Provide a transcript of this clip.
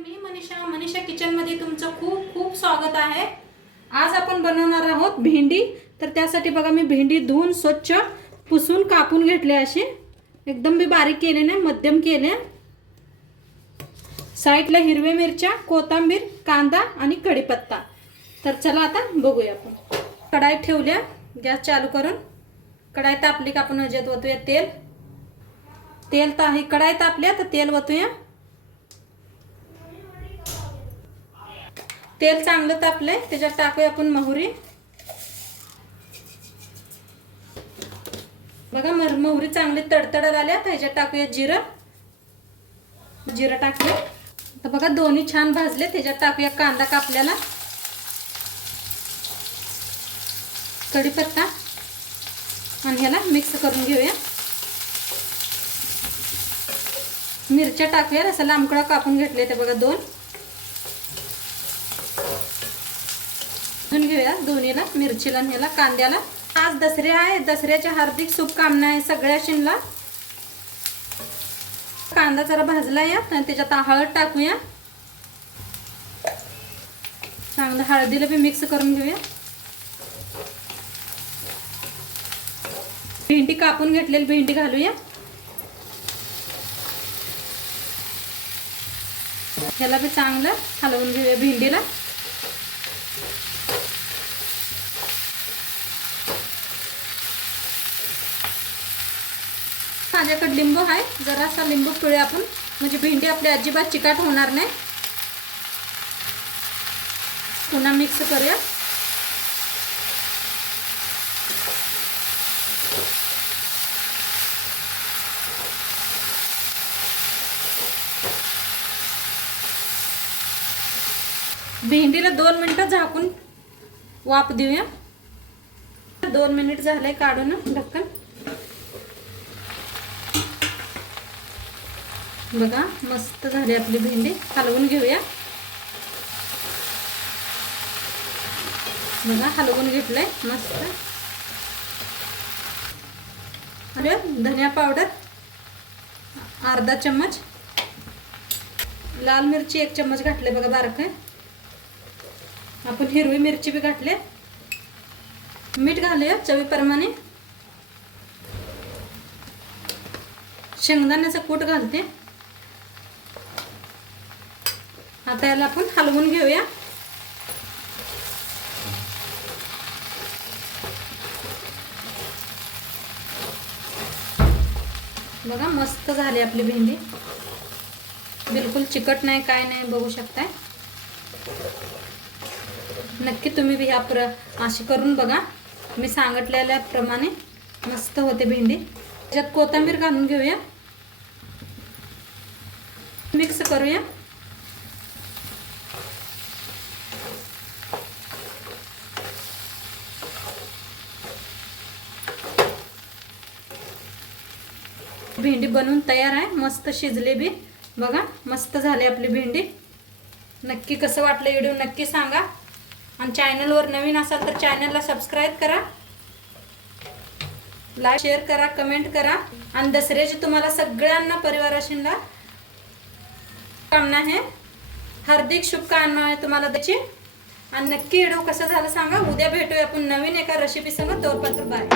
मी मनीषा. मनीषा किचनमध्ये तुमचं खूप खूप स्वागत आहे. आज आपण बनवणार आहोत भेंडी. तर त्यासाठी बघा मी भेंडी धुवून स्वच्छ पुसून कापून घेतले अशी. एकदम मी बारीक केले नाही मध्यम केले. साईडला हिरव्या मिरच्या कोथिंबीर कांदा आणि कढीपत्ता. तर चला आता बघूया आपण. कढाई ठेवल्या गॅस चालू करून. कढाई तापली का आपण ह्याच्यात ओतूया तेल. तेल तर आहे कढाई तापल्या तर तेल ओतूया तेल चांगलं तापलंय त्याच्यात टाकूया आपण मोहरी. बघा मर मोहरी चांगली तडतडत आल्या तर ह्याच्यात टाकूया जिरं. जिरं टाकले. तर बघा दोन्ही छान भाजले त्याच्यात टाकूया कांदा कापल्याला. कढीपत्ता. आणि ह्याला मिक्स करून घेऊया. मिरच्या टाकूया असं लांबकडा कापून घेतले ते बघा दोन. भाजून घेऊया दोन्हीला मिरचीला आणि ह्याला कांद्याला. आज दसरे आहे दसऱ्याच्या हार्दिक शुभकामना आहे सगळ्या शिनला कांदा जरा भाजला या आणि त्याच्यात हळद टाकूया. चांगलं हळदीला बी मिक्स करून घेऊया. भेंडी कापून घेतलेली भेंडी घालूया. ह्याला बी चांगलं हलवून घेऊया भेंडीला. माझ्याकडे लिंबू आहे. जरासा लिंबू पिळू आपण. म्हणजे भेंडी आपली अजिबात चिकाट होणार नाही. पुन्हा मिक्स करूया. भेंडीला दोन मिनटं झाकून वाफ देऊया. दोन मिनिट झाले काढून. ढक्कन. बघा मस्त झाली आपली भेंडी. हलवून घेऊया. बघा हलवून घेतलंय. मस्त. अरे धनिया पावडर. अर्धा चम्मच. लाल मिरची एक चम्मच घातले बघा बारक. आपण हिरवी मिरची बी घातले. मीठ घालूया चवीप्रमाणे. शेंगदाण्याचा कूट घालते. आता याला आपण हलवून घेऊया. बघा मस्त झाली आपली भेंडी. बिलकुल चिकट नाही काय नाही बघू शकताय. नक्की तुम्ही ह्या प्र अशी करून बघा. मी सांगितलेल्याप्रमाणे मस्त होते भेंडी. त्याच्यात कोथिंबीर घालून घेऊया. मिक्स करूया. भेंडी बनवून तयार आहे. मस्त शिजले बी. बघा मस्त झाली आपली भेंडी. नक्की कसं वाटलं व्हिडिओ नक्की सांगा. आणि चॅनलवर नवीन असाल तर चॅनलला सबस्क्राईब करा. लाईक शेअर करा कमेंट करा. आणि दसऱ्याची तुम्हाला सगळ्यांना परिवाराशीला कामना आहे. हार्दिक शुभकामना आहे तुम्हाला त्याची. आणि नक्की व्हिडिओ कसं झालं सांगा. उद्या भेटूया आपण नवीन एका रेसिपी संग. तोरपत्र बाय.